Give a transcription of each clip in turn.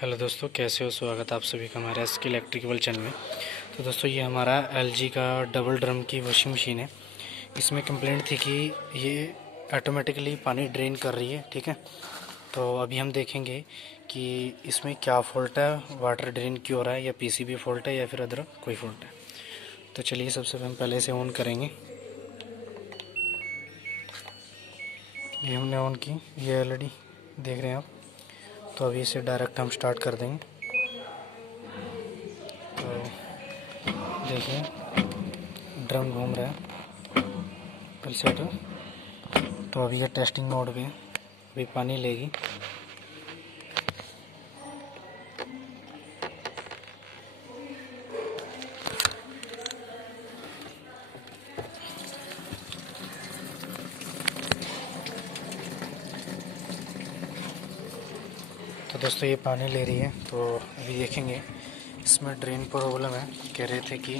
Hello दोस्तों, कैसे हो? स्वागत आप सभी का हमारे एसके इलेक्ट्रिकल चैनल में। तो दोस्तों, ये हमारा एलजी का डबल ड्रम की वॉशिंग मशीन है। इसमें कंप्लेंट थी कि ये ऑटोमेटिकली पानी ड्रेन कर रही है। ठीक है, तो अभी हम देखेंगे कि इसमें क्या फ़ॉल्ट है, वाटर ड्रेन क्यों हो रहा है, या पीसीबी फ़ॉल्ट है या फिर अदर कोई फ़ॉल्ट है। तो चलिए, सबसे हम पहले इसे ऑन करेंगे। ये हमने ऑन की, ये ऑलरेडी देख रहे हैं आप। तो अभी इसे डायरेक्ट हम स्टार्ट कर देंगे। तो देखिए, ड्रम घूम रहा है पल से तो अभी ये टेस्टिंग मोड पे है, अभी पानी लेगी। तो दोस्तों, ये पानी ले रही है। तो अभी देखेंगे, इसमें ड्रेन प्रॉब्लम है। कह रहे थे कि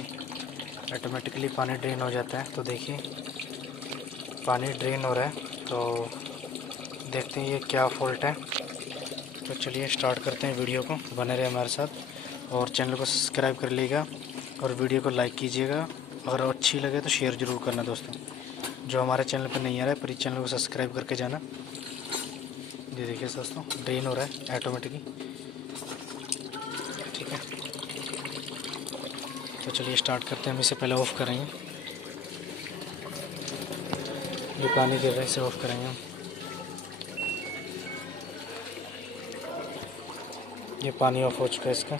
ऑटोमेटिकली पानी ड्रेन हो जाता है। तो देखिए, पानी ड्रेन हो रहा है। तो देखते हैं ये क्या फ़ॉल्ट है। तो चलिए स्टार्ट करते हैं वीडियो को। बने रहे हमारे साथ और चैनल को सब्सक्राइब कर लीजिएगा और वीडियो को लाइक कीजिएगा। अगर अच्छी लगे तो शेयर ज़रूर करना दोस्तों। जो हमारे चैनल पर नहीं आ रहा है, प्लीज़ चैनल को सब्सक्राइब करके जाना। ये देखिए दोस्तों, ड्रेन हो रहा है ऑटोमेटिकली। ठीक है, तो चलिए स्टार्ट करते हैं। हम इसे पहले ऑफ़ करेंगे। ये पानी गिर रहा है, इसे ऑफ़ करेंगे हम। ये पानी ऑफ हो चुका है इसका।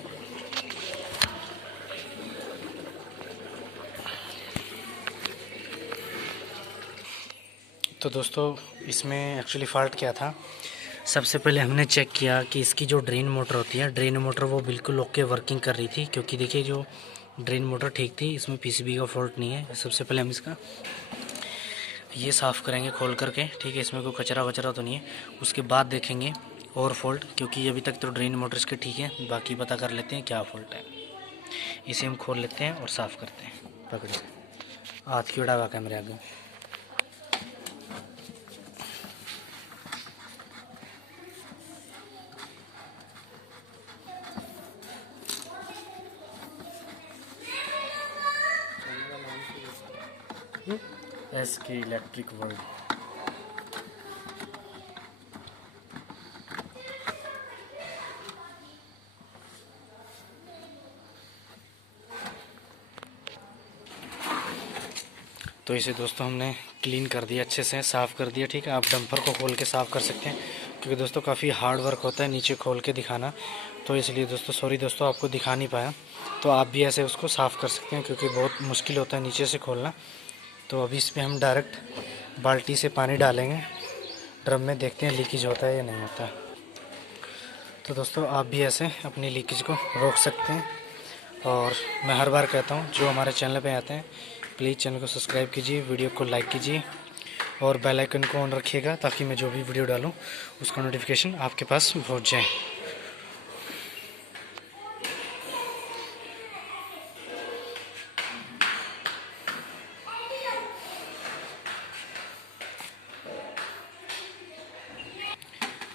तो दोस्तों, इसमें एक्चुअली फ़ॉल्ट क्या था। सबसे पहले हमने चेक किया कि इसकी जो ड्रेन मोटर होती है, ड्रेन मोटर वो बिल्कुल ओके वर्किंग कर रही थी। क्योंकि देखिए, जो ड्रेन मोटर ठीक थी, इसमें पीसीबी का फ़ॉल्ट नहीं है। सबसे पहले हम इसका ये साफ़ करेंगे खोल करके। ठीक है, इसमें कोई कचरा वचरा तो नहीं है। उसके बाद देखेंगे और फ़ॉल्ट, क्योंकि अभी तक तो ड्रेन मोटर इसके ठीक है। बाकी पता कर लेते हैं क्या फ़ॉल्ट है। इसे हम खोल लेते हैं और साफ़ करते हैं। पकड़िए, हाथ की उड़ा कैमरे आगे। SK electric world. तो इसे दोस्तों हमने क्लीन कर दिया, अच्छे से साफ़ कर दिया। ठीक है, आप डंपर को खोल के साफ़ कर सकते हैं, क्योंकि दोस्तों काफ़ी हार्ड वर्क होता है नीचे खोल के दिखाना। तो इसलिए दोस्तों सॉरी दोस्तों, आपको दिखा नहीं पाया। तो आप भी ऐसे उसको साफ़ कर सकते हैं, क्योंकि बहुत मुश्किल होता है नीचे से खोलना। तो अभी इस पर हम डायरेक्ट बाल्टी से पानी डालेंगे ड्रम में, देखते हैं लीकेज होता है या नहीं होता। तो दोस्तों, आप भी ऐसे अपनी लीकेज को रोक सकते हैं। और मैं हर बार कहता हूँ, जो हमारे चैनल पे आते हैं, प्लीज़ चैनल को सब्सक्राइब कीजिए, वीडियो को लाइक कीजिए और बेल आइकन को ऑन रखिएगा, ताकि मैं जो भी वीडियो डालूँ उसका नोटिफिकेशन आपके पास पहुँच जाए।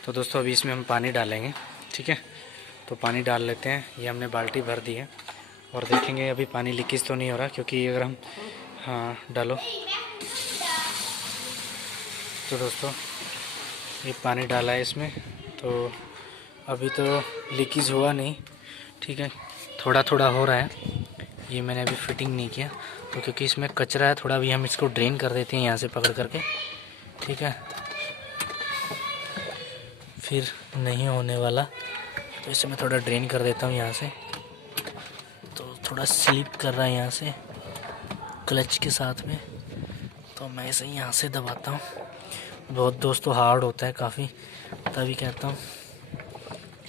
तो दोस्तों, अभी इसमें हम पानी डालेंगे। ठीक है, तो पानी डाल लेते हैं। ये हमने बाल्टी भर दी है और देखेंगे अभी पानी लीकेज तो नहीं हो रहा, क्योंकि अगर हम हाँ डालो। तो दोस्तों, ये पानी डाला है इसमें, तो अभी तो लीकेज हुआ नहीं। ठीक है, थोड़ा थोड़ा हो रहा है। ये मैंने अभी फिटिंग नहीं किया, तो क्योंकि इसमें कचरा है थोड़ा, भी हम इसको ड्रेन कर देते हैं यहाँ से पकड़ करके। ठीक है, फिर नहीं होने वाला। तो इसे मैं थोड़ा ड्रेन कर देता हूँ यहाँ से। तो थोड़ा स्लिप कर रहा है यहाँ से क्लच के साथ में, तो मैं इसे यहाँ से दबाता हूँ। बहुत दोस्तों हार्ड होता है काफ़ी, तभी कहता हूँ।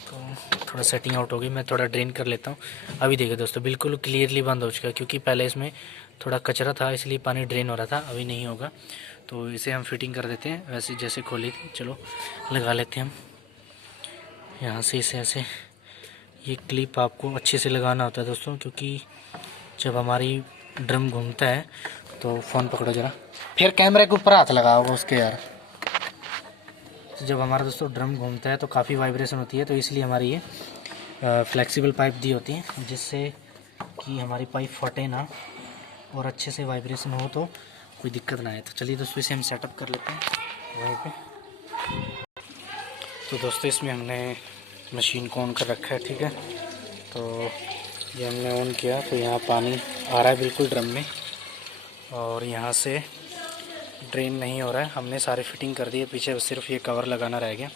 तो थोड़ा सेटिंग आउट हो गई, मैं थोड़ा ड्रेन कर लेता हूँ। अभी देखिए दोस्तों, बिल्कुल क्लियरली बंद हो चुका है, क्योंकि पहले इसमें थोड़ा कचरा था, इसलिए पानी ड्रेन हो रहा था। अभी नहीं होगा। तो इसे हम फिटिंग कर देते हैं वैसे जैसे खोली थी। चलो लगा लेते हैं हम यहाँ से इसे ऐसे। ये क्लिप आपको अच्छे से लगाना होता है दोस्तों, क्योंकि जब हमारी ड्रम घूमता है तो फ़ोन पकड़ो ज़रा, फिर कैमरे के ऊपर हाथ लगाओगे उसके यार। तो जब हमारा दोस्तों ड्रम घूमता है तो काफ़ी वाइब्रेशन होती है, तो इसलिए हमारी ये फ्लेक्सिबल पाइप दी होती हैं जिससे कि हमारी पाइप फटे ना और अच्छे से वाइब्रेशन हो तो कोई दिक्कत ना आए। तो चलिए दोस्तों इसे हम सेटअप कर लेते हैं वहीं पे। तो दोस्तों इसमें हमने मशीन को ऑन कर रखा है, ठीक है। तो ये हमने ऑन किया तो यहाँ पानी आ रहा है बिल्कुल ड्रम में, और यहाँ से ड्रेन नहीं हो रहा है। हमने सारे फिटिंग कर दिए, पीछे सिर्फ ये कवर लगाना रह गया।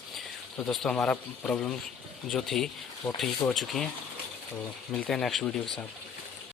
तो दोस्तों हमारा प्रॉब्लम जो थी वो ठीक हो चुकी है। तो मिलते हैं नेक्स्ट वीडियो के साथ।